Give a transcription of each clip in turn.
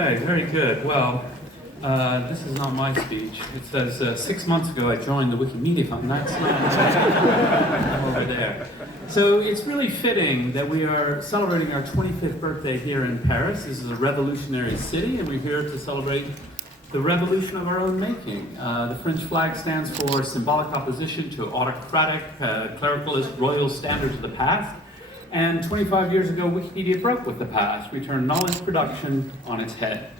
Okay, very good. Well, this is not my speech. It says 6 months ago I joined the Wikimedia Fund. That's not over there. So it's really fitting that we are celebrating our 25th birthday here in Paris. This is a revolutionary city, and we're here to celebrate the revolution of our own making. The French flag stands for symbolic opposition to autocratic, clericalist, royal standards of the past. And 25 years ago, Wikipedia broke with the past. We turned knowledge production on its head.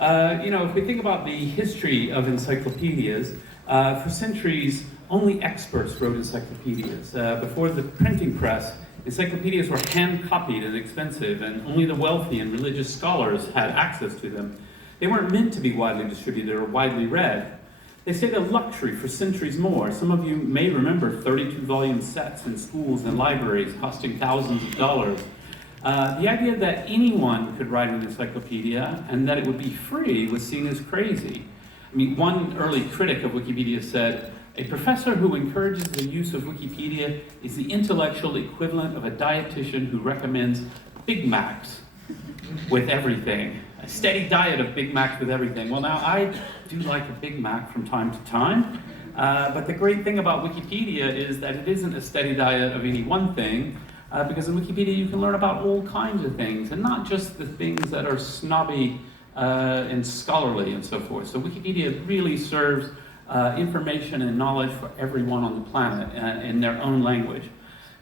If we think about the history of encyclopedias, for centuries, only experts wrote encyclopedias. Before the printing press, encyclopedias were hand-copied and expensive, and only the wealthy and religious scholars had access to them. They weren't meant to be widely distributed or widely read. They stayed a luxury for centuries more. Some of you may remember 32-volume sets in schools and libraries costing thousands of dollars. The idea that anyone could write an encyclopedia and that it would be free was seen as crazy. I mean, one early critic of Wikipedia said, "A professor who encourages the use of Wikipedia is the intellectual equivalent of a dietitian who recommends Big Macs with everything. A steady diet of Big Macs with everything." Well, now, I do like a Big Mac from time to time, but the great thing about Wikipedia is that it isn't a steady diet of any one thing, because in Wikipedia you can learn about all kinds of things, and not just the things that are snobby and scholarly and so forth. So Wikipedia really serves information and knowledge for everyone on the planet in their own language.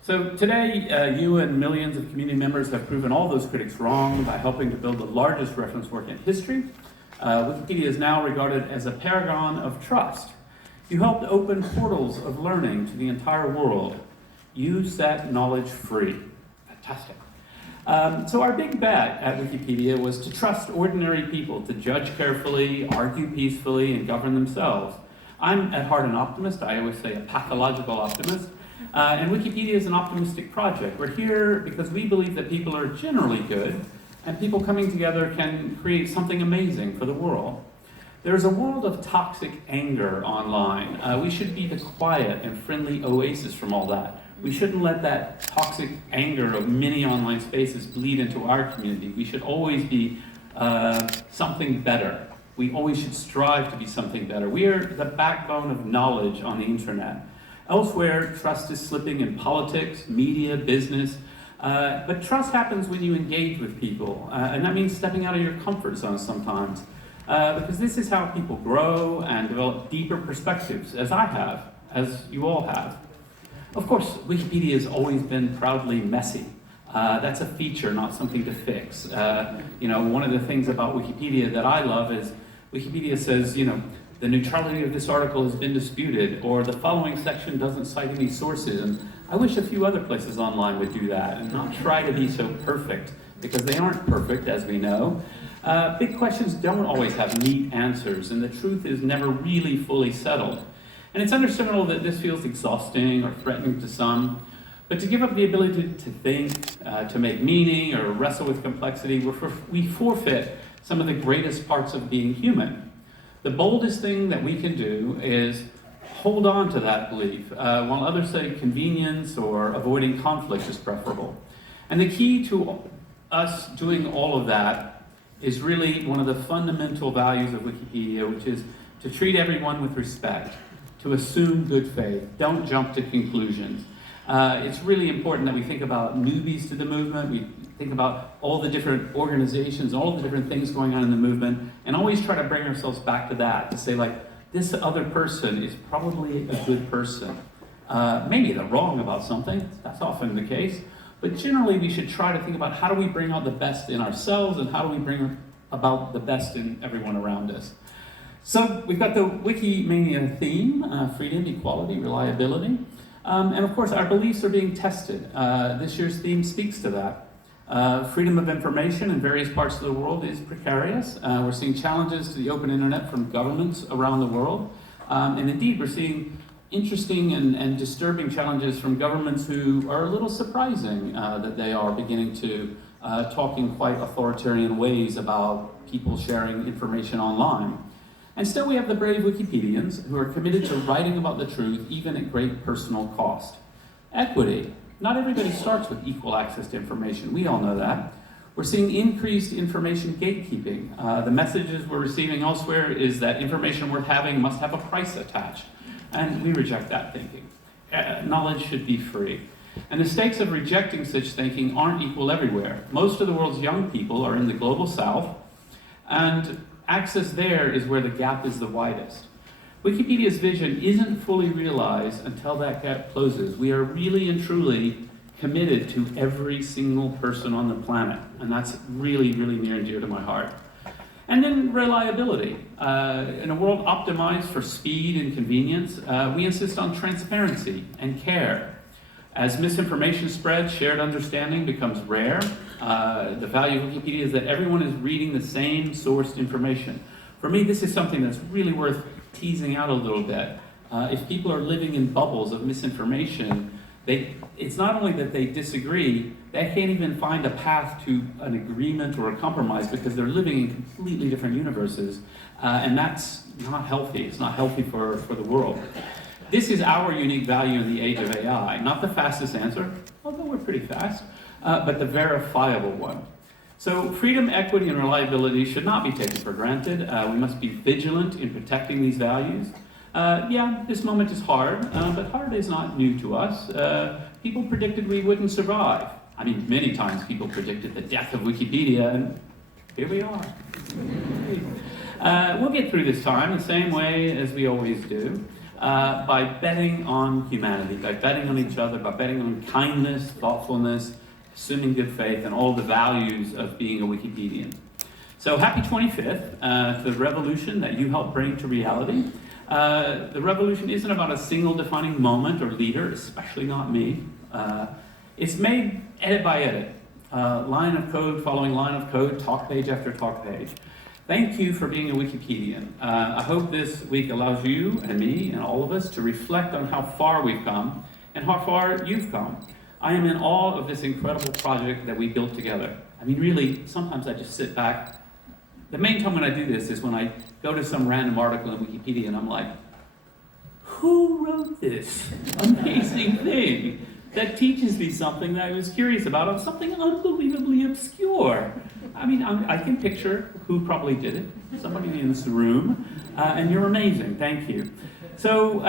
So today, you and millions of community members have proven all those critics wrong by helping to build the largest reference work in history. Wikipedia is now regarded as a paragon of trust. You helped open portals of learning to the entire world. You set knowledge free. Fantastic. So our big bet at Wikipedia was to trust ordinary people to judge carefully, argue peacefully, and govern themselves. I'm at heart an optimist. I always say a pathological optimist. And Wikipedia is an optimistic project. We're here because we believe that people are generally good, and people coming together can create something amazing for the world. There's a world of toxic anger online. We should be the quiet and friendly oasis from all that. We shouldn't let that toxic anger of many online spaces bleed into our community. We should always be something better. We always should strive to be something better. We are the backbone of knowledge on the internet. Elsewhere, trust is slipping in politics, media, business, but trust happens when you engage with people, and that means stepping out of your comfort zone sometimes, because this is how people grow and develop deeper perspectives, as I have, as you all have. Of course, Wikipedia has always been proudly messy. That's a feature, not something to fix. One of the things about Wikipedia that I love is Wikipedia says, the neutrality of this article has been disputed, or the following section doesn't cite any sources. And I wish a few other places online would do that and not try to be so perfect, because they aren't perfect, as we know. Big questions don't always have neat answers, and the truth is never really fully settled. And it's understandable that this feels exhausting or threatening to some, but to give up the ability to think, to make meaning, or wrestle with complexity, we forfeit some of the greatest parts of being human. The boldest thing that we can do is hold on to that belief, while others say convenience or avoiding conflict is preferable. And the key to us doing all of that is really one of the fundamental values of Wikipedia, which is to treat everyone with respect, to assume good faith, don't jump to conclusions. It's really important that we think about newbies to the movement, we think about all the different organizations, all the different things going on in the movement, and always try to bring ourselves back to that, to say this other person is probably a good person. Maybe they're wrong about something, that's often the case, but generally we should try to think about how do we bring out the best in ourselves and how do we bring about the best in everyone around us. So we've got the Wikimania theme, freedom, equality, reliability. And of course, our beliefs are being tested. This year's theme speaks to that. Freedom of information in various parts of the world is precarious. We're seeing challenges to the open internet from governments around the world. And indeed, we're seeing interesting and disturbing challenges from governments who are a little surprising that they are beginning to talk in quite authoritarian ways about people sharing information online. And still we have the brave Wikipedians who are committed to writing about the truth, even at great personal cost. Equity. Not everybody starts with equal access to information. We all know that. We're seeing increased information gatekeeping. The messages we're receiving elsewhere is that information worth having must have a price attached. And we reject that thinking. Knowledge should be free. And the stakes of rejecting such thinking aren't equal everywhere. Most of the world's young people are in the global south, and access there is where the gap is the widest. Wikipedia's vision isn't fully realized until that gap closes. We are really and truly committed to every single person on the planet, and that's really, really near and dear to my heart. And then reliability. In a world optimized for speed and convenience, we insist on transparency and care. As misinformation spreads, shared understanding becomes rare. The value of Wikipedia is that everyone is reading the same sourced information. For me, this is something that's really worth teasing out a little bit. If people are living in bubbles of misinformation, it's not only that they disagree, they can't even find a path to an agreement or a compromise because they're living in completely different universes. And that's not healthy. It's not healthy for the world. This is our unique value in the age of AI. Not the fastest answer, although we're pretty fast, but the verifiable one. So freedom, equity, and reliability should not be taken for granted. We must be vigilant in protecting these values. Yeah, this moment is hard, but hard is not new to us. People predicted we wouldn't survive. I mean, many times people predicted the death of Wikipedia, and here we are. We'll get through this time the same way as we always do, by betting on humanity, by betting on each other, by betting on kindness, thoughtfulness, assuming good faith, and all the values of being a Wikipedian. So happy 25th to the revolution that you helped bring to reality. The revolution isn't about a single defining moment or leader, especially not me. It's made edit by edit, line of code following line of code, talk page after talk page. Thank you for being a Wikipedian. I hope this week allows you and me and all of us to reflect on how far we've come and how far you've come. I am in awe of this incredible project that we built together. I mean, really, sometimes I just sit back. The main time when I do this is when I go to some random article in Wikipedia and I'm like, who wrote this amazing thing that teaches me something that I was curious about on something unbelievably obscure? I mean, I can picture who probably did it, somebody in this room, and you're amazing, thank you. So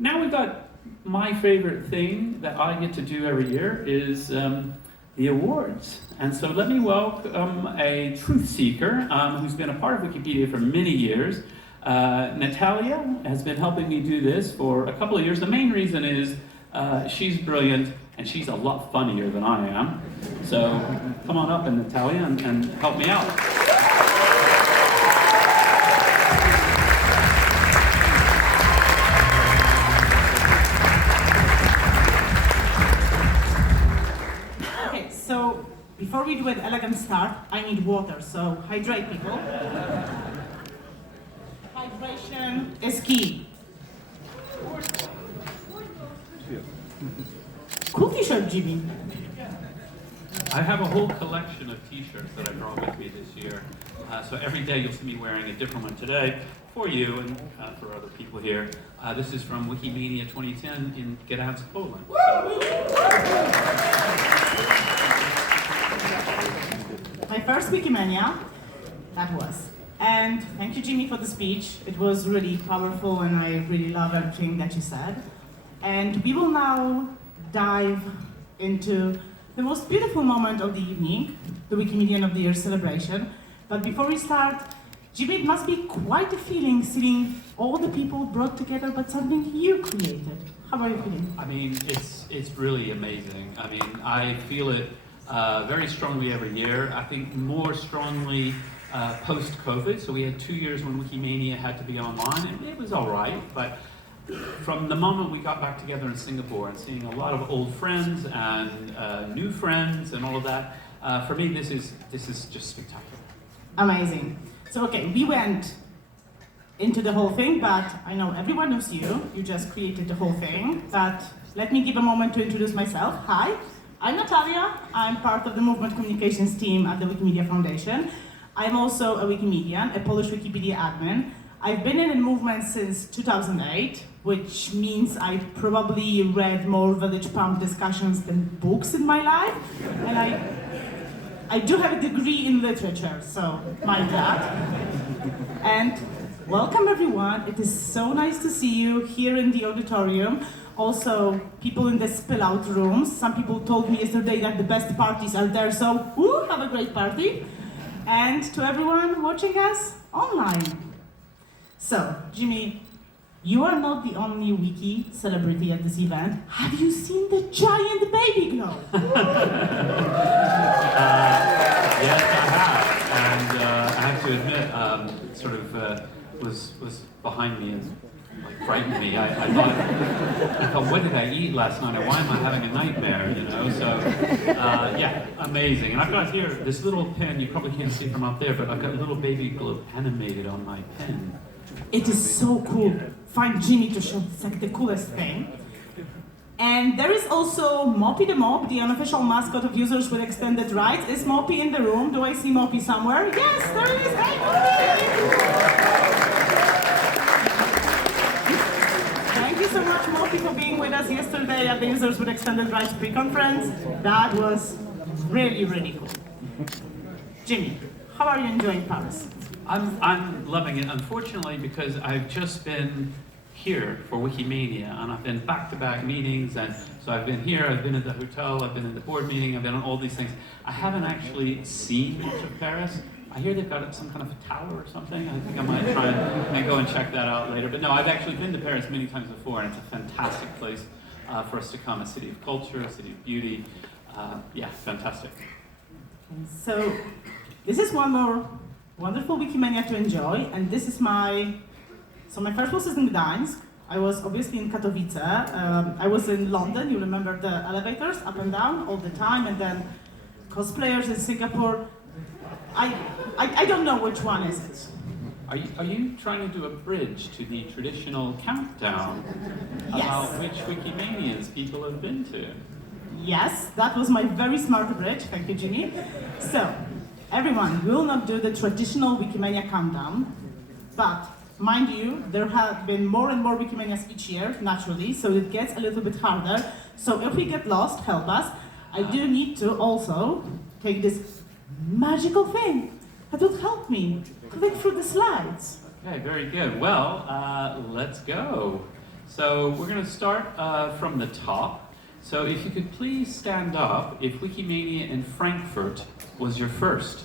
now we've got my favorite thing that I get to do every year is the awards. And so let me welcome a truth seeker who's been a part of Wikipedia for many years. Natalia has been helping me do this for a couple of years. The main reason is she's brilliant and she's a lot funnier than I am. So come on up, Natalia, and help me out. So before we do an elegant start, I need water, so hydrate people. Hydration is key. Cool t-shirt, Jimmy. I have a whole collection of t-shirts that I brought with me this year. So every day you'll see me wearing a different one. Today, for you and for other people here, this is from Wikimania 2010 in Gdansk, Poland. My first Wikimania, that was. And thank you, Jimmy, for the speech. It was really powerful and I really love everything that you said. And we will now dive into the most beautiful moment of the evening, the Wikimedian of the Year celebration. But before we start, Jimmy, it must be quite a feeling seeing all the people brought together but something you created. How are you feeling? I mean, it's really amazing. I mean, I feel it very strongly every year. I think more strongly post-COVID. So we had 2 years when Wikimania had to be online, and it was all right. But from the moment we got back together in Singapore and seeing a lot of old friends and new friends and all of that, for me, this is just spectacular. Amazing. So, okay, we went into the whole thing, but I know everyone knows you. You just created the whole thing. But let me give a moment to introduce myself. Hi, I'm Natalia. I'm part of the movement communications team at the Wikimedia Foundation. I'm also a Wikimedian, a Polish Wikipedia admin. I've been in the movement since 2008, which means I probably read more Village Pump discussions than books in my life. And I do have a degree in literature, so mind that. And welcome everyone. It is so nice to see you here in the auditorium. Also, people in the spill-out rooms. Some people told me yesterday that the best parties are there, so woo, have a great party. And to everyone watching us online. So, Jimmy, you are not the only wiki celebrity at this event. Have you seen the giant baby globe? Yes, I have. And I have to admit, it sort of was behind me and frightened me. I thought, what did I eat last night? Or why am I having a nightmare? You know. So, yeah, amazing. And I've got here this little pen. You probably can't see from up there, but I've got a little baby globe animated on my pen. It is so cool. Find Jimmy to show. It's like the coolest thing. And there is also Moppy the Mop, the unofficial mascot of Users with Extended Rights. Is Moppy in the room? Do I see Moppy somewhere? Yes, there he is. Hey, Moppy! Thank you so much, Moppy, for being with us yesterday at the Users with Extended Rights pre-conference. That was really, really cool. Jimmy, how are you enjoying Paris? I'm loving it, unfortunately, because I've just been here for Wikimania, and I've been back-to-back meetings, and so I've been here, I've been at the hotel, I've been in the board meeting, I've been on all these things. I haven't actually seen much of Paris. I hear they've got some kind of a tower or something. I think I might try and go and check that out later. But no, I've actually been to Paris many times before, and it's a fantastic place for us to come, a city of culture, a city of beauty. Yeah, fantastic. So, this is one more wonderful Wikimania to enjoy, and this is my first was in Gdańsk. I was obviously in Katowice. I was in London. You remember the elevators up and down all the time, and then cosplayers in Singapore. I don't know which one is it. Are you trying to do a bridge to the traditional countdown Yes. about which Wikimanians people have been to? Yes, that was my very smart bridge. Thank you, Jimmy. So, everyone, we will not do the traditional Wikimania countdown, but mind you, there have been more and more Wikimanias each year, naturally, so it gets a little bit harder. So if we get lost, help us. I do need to also take this magical thing that will help me to look through the slides. Okay, very good. Well, let's go. So we're going to start from the top. So if you could please stand up if Wikimania in Frankfurt was your first.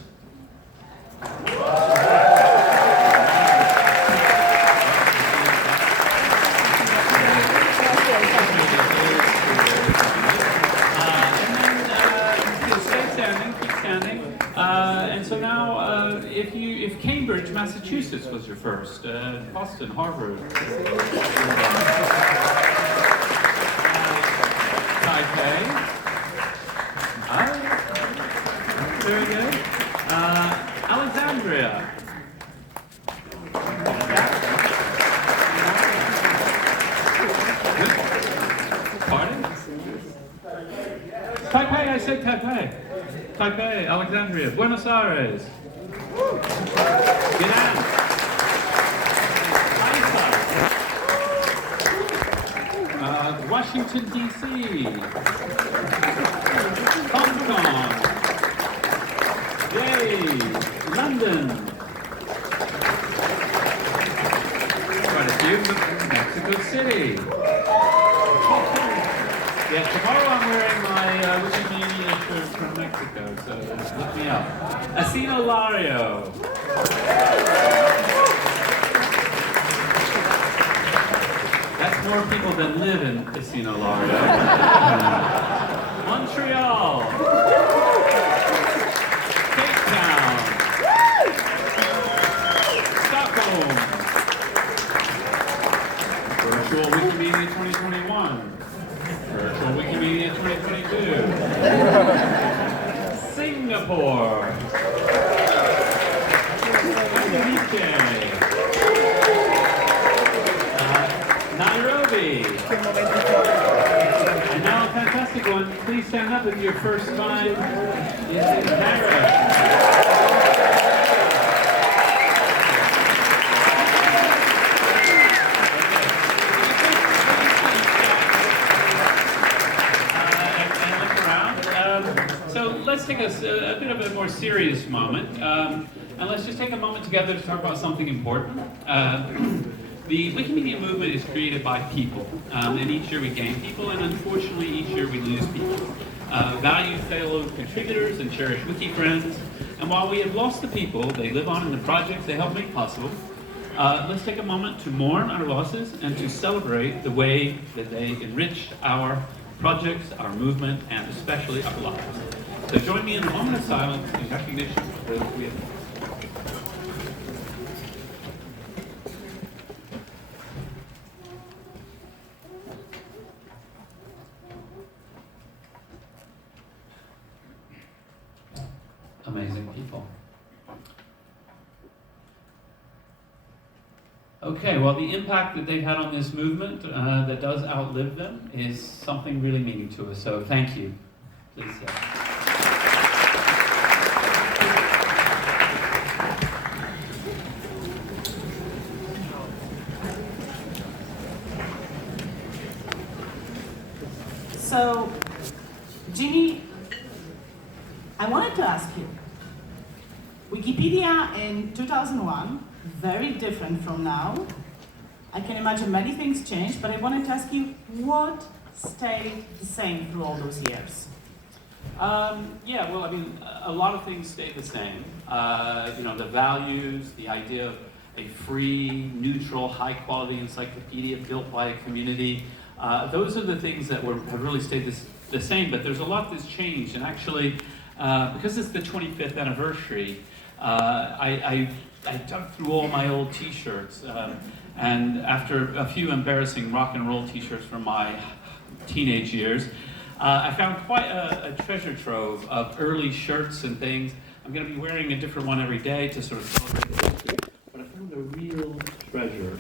And so now, if Cambridge, Massachusetts was your first, Boston, Harvard, Taipei, very good, Alexandria, pardon? Taipei, I said Taipei. Taipei, Alexandria, Buenos Aires. Vietnam. Washington, D.C. Hong Kong. Yay! London. Quite a few. Mexico City. Yeah, tomorrow I'm wearing my Wikimedia shirt from Mexico, so look me up. Asino Lario. That's more people than live in Asino Lario. Montreal. Cape Town. Stockholm. Virtual Wikimedia 2021. Virtual Wikimedia 2022. Singapore. UK. Nairobi. And now a fantastic one. Please stand up if your first time is in Paris. Let's take a bit of a more serious moment, and let's just take a moment together to talk about something important. The Wikimedia movement is created by people, and each year we gain people, and unfortunately each year we lose people. Valued fellow contributors and cherished wiki friends, and while we have lost the people, they live on in the projects they help make possible. Let's take a moment to mourn our losses and to celebrate the way that they enriched our projects, our movement, and especially our lives. So join me in a moment of silence in recognition of those we have lost. Amazing people. Okay, well, the impact that they've had on this movement that does outlive them is something really meaning to us. So thank you. Please stay. So, Jimmy, I wanted to ask you, Wikipedia in 2001, very different from now. I can imagine many things changed, but I wanted to ask you, what stayed the same through all those years? Yeah, well, I mean, a lot of things stayed the same. The values, the idea of a free, neutral, high-quality encyclopedia built by a community. Those are the things that have really stayed the same, but there's a lot that's changed. And actually, because it's the 25th anniversary, I dug through all my old t-shirts, and after a few embarrassing rock and roll t-shirts from my teenage years, I found quite a treasure trove of early shirts and things. I'm going to be wearing a different one every day to sort of celebrate the history, but I found a real treasure,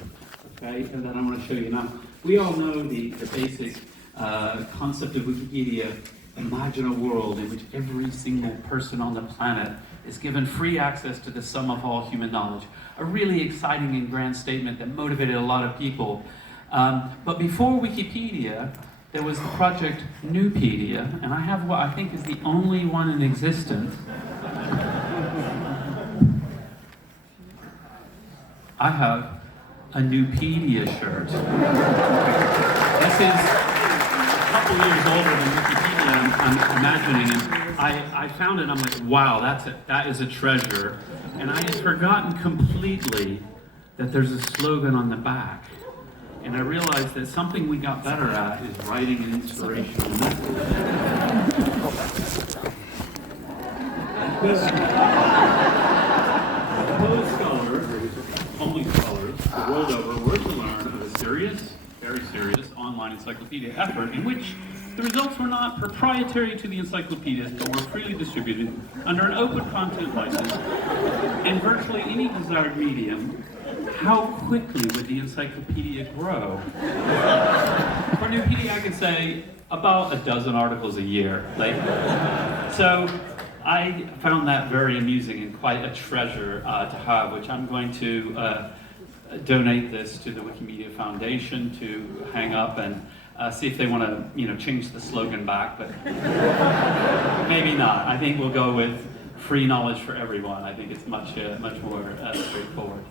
okay, and that I want to show you. Now, we all know the basic concept of Wikipedia. Imagine a world in which every single person on the planet is given free access to the sum of all human knowledge. A really exciting and grand statement that motivated a lot of people. But before Wikipedia, there was the project Nupedia, and I have what I think is the only one in existence. I have a Nupedia shirt. This is a couple years older than Wikipedia, I'm imagining, and I found it and I'm like, wow, that is a treasure. And I had forgotten completely that there's a slogan on the back. And I realized that something we got better at is writing an inspirational message. Those scholars, only scholars, the world over, were to learn of a serious, very serious online encyclopedia effort in which the results were not proprietary to the encyclopedists, but were freely distributed under an open content license in virtually any desired medium. How quickly would the encyclopedia grow? For Nupedia, I can say about a dozen articles a year. So I found that very amusing and quite a treasure to have, which I'm going to donate this to the Wikimedia Foundation to hang up and see if they want to, change the slogan back, but maybe not. I think we'll go with free knowledge for everyone. I think it's much more straightforward.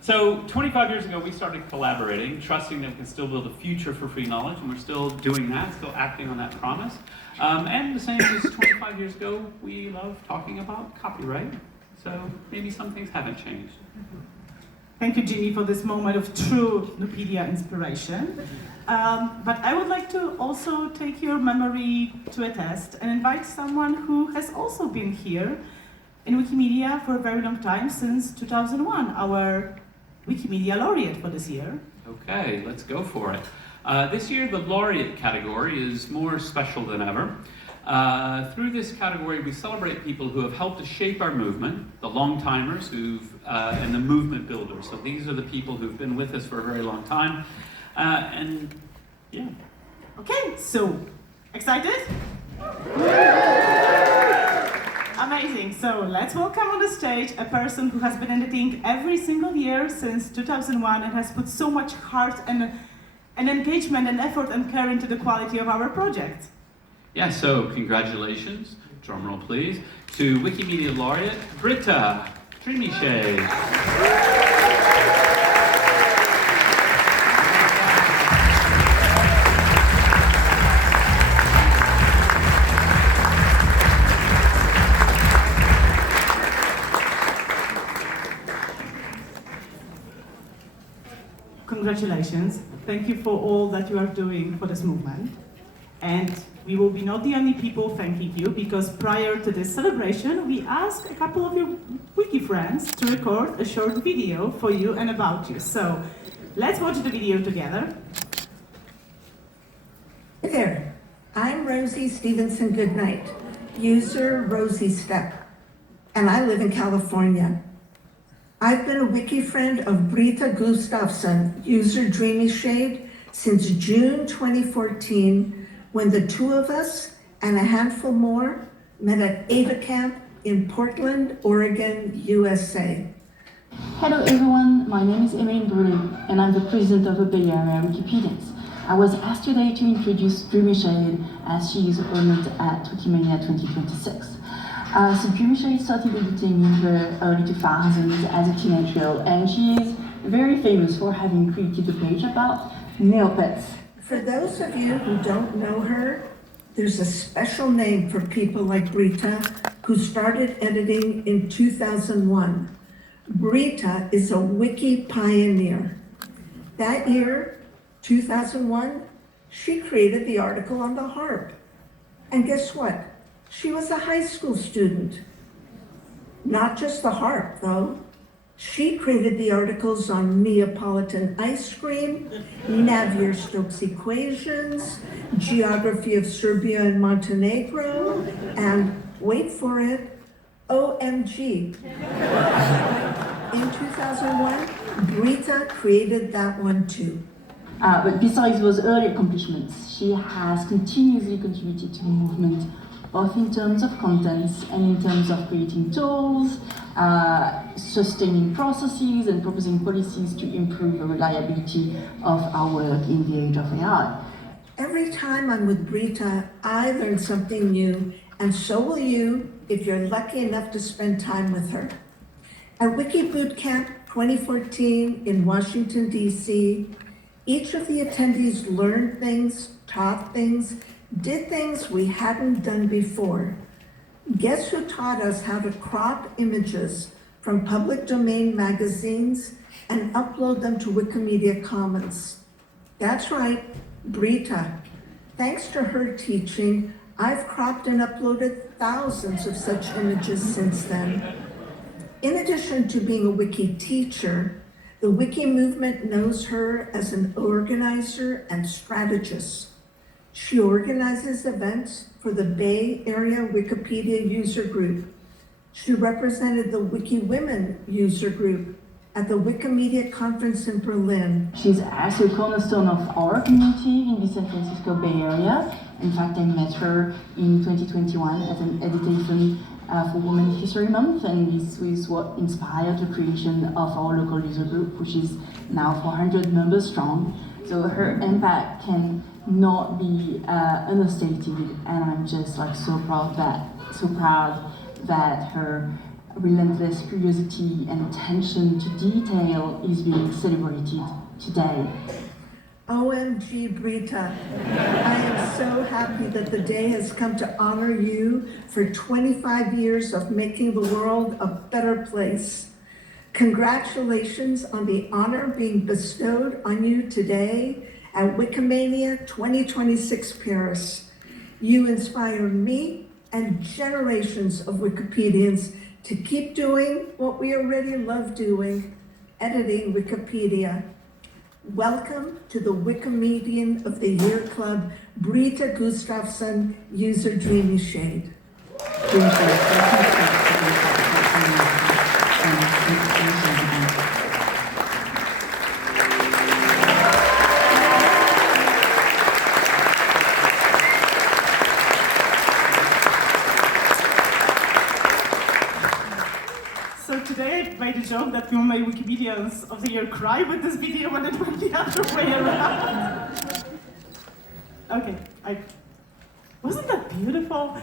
So 25 years ago, we started collaborating, trusting that we can still build a future for free knowledge, and we're still doing that, still acting on that promise. And the same as 25 years ago, we love talking about copyright, so maybe some things haven't changed. Thank you, Ginny, for this moment of true Nupedia inspiration. But I would like to also take your memory to a test and invite someone who has also been here in Wikimedia for a very long time, since 2001, our Wikimedia laureate for this year. Okay, let's go for it. This year, the laureate category is more special than ever. Through this category, we celebrate people who have helped to shape our movement, the long-timers and the movement builders. So these are the people who've been with us for a very long time. And yeah. Okay, so excited? Amazing. So let's welcome on the stage a person who has been editing every single year since 2001 and has put so much heart and engagement and effort and care into the quality of our project. Yeah, so congratulations. drumroll please, to Wikimedia laureate, Britta Dreamy Shade. Congratulations. Thank you for all that you are doing for this movement. And we will be not the only people thanking you, because prior to this celebration, we asked a couple of your wiki friends to record a short video for you and about you. So let's watch the video together. Hey there, I'm Rosie Stevenson Goodnight, user Rosie Step, and I live in California. I've been a wiki friend of Britta Gustafsson, user Dreamy Shade, since June 2014, when the two of us and a handful more met at Ada Camp in Portland, Oregon, USA. Hello everyone, my name is Emeline Brunet and I'm the president of the Bay Area Wikipedians. I was asked today to introduce Dreamy Shade as she is honored at Wikimania 2026. So Dreamy Shade started editing in the early 2000s as a teenager, and she is very famous for having created a page about Neopets. For those of you who don't know her, there's a special name for people like Britta, who started editing in 2001. Britta is a wiki pioneer. That year, 2001, she created the article on the harp. And guess what? She was a high school student. Not just the harp, though. She created the articles on Neapolitan ice cream, Navier-Stokes equations, geography of Serbia and Montenegro, and, wait for it, OMG. In 2001, Britta created that one too. But besides those early accomplishments, she has continuously contributed to the movement, both in terms of contents and in terms of creating tools, sustaining processes, and proposing policies to improve the reliability of our work in the age of AI. Every time I'm with Britta, I learn something new, and so will you if you're lucky enough to spend time with her. At Wiki Bootcamp 2014 in Washington, D.C., each of the attendees learned things, taught things, did things we hadn't done before. Guess who taught us how to crop images from public domain magazines and upload them to Wikimedia Commons? That's right, Britta. Thanks to her teaching, I've cropped and uploaded thousands of such images since then. In addition to being a wiki teacher, the wiki movement knows her as an organizer and strategist. She organizes events for the Bay Area Wikipedia user group. She represented the Wiki Women user group at the Wikimedia conference in Berlin. She's also a cornerstone of our community in the San Francisco Bay Area. In fact, I met her in 2021 at an editation for Women's History Month, and this is what inspired the creation of our local user group, which is now 400 members strong. So her impact can not be understated, and I'm just so proud that her relentless curiosity and attention to detail is being celebrated today. OMG, Britta. I am so happy that the day has come to honor you for 25 years of making the world a better place. Congratulations on the honor being bestowed on you today at Wikimania 2026 Paris. You inspired me and generations of Wikipedians to keep doing what we already love doing, editing Wikipedia. Welcome to the Wikimedian of the Year Club, Britta Gustafsson, user Dreamy Shade. So today I made a joke that we made Wikimedians of the Year cry with this video when it went the other way around. Okay, wasn't that beautiful.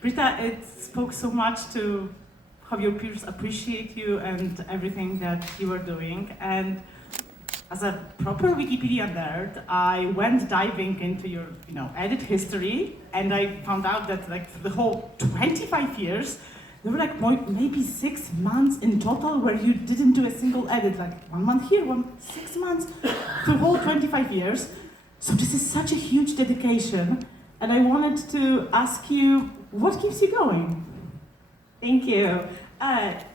Britta, it spoke so much to how your peers appreciate you and everything that you are doing. And as a proper Wikipedia nerd, I went diving into your, edit history, and I found out that for the whole 25 years, there were maybe 6 months in total where you didn't do a single edit, 1 month here, 6 months, the whole 25 years. So this is such a huge dedication, and I wanted to ask you, what keeps you going? Thank you.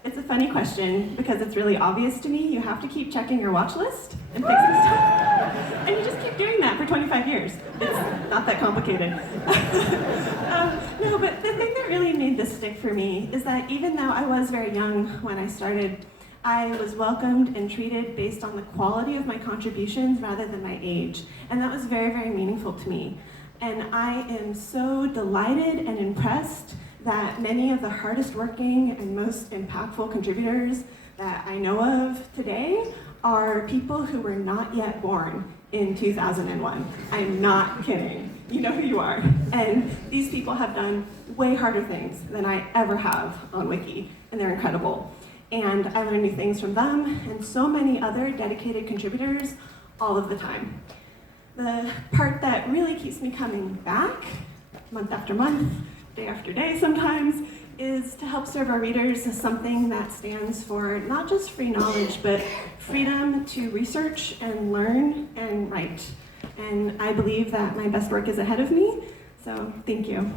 It's a funny question because it's really obvious to me. You have to keep checking your watch list and fixing stuff. And you just keep doing that for 25 years. It's not that complicated. No, but the thing that really made this stick for me is that even though I was very young when I started, I was welcomed and treated based on the quality of my contributions rather than my age. And that was very, very meaningful to me. And I am so delighted and impressed that many of the hardest working and most impactful contributors that I know of today are people who were not yet born in 2001. I'm not kidding. You know who you are. And these people have done way harder things than I ever have on Wiki, and they're incredible. And I learn new things from them and so many other dedicated contributors all of the time. The part that really keeps me coming back, month after month, day after day sometimes, is to help serve our readers as something that stands for not just free knowledge, but freedom to research and learn and write. And I believe that my best work is ahead of me, so thank you.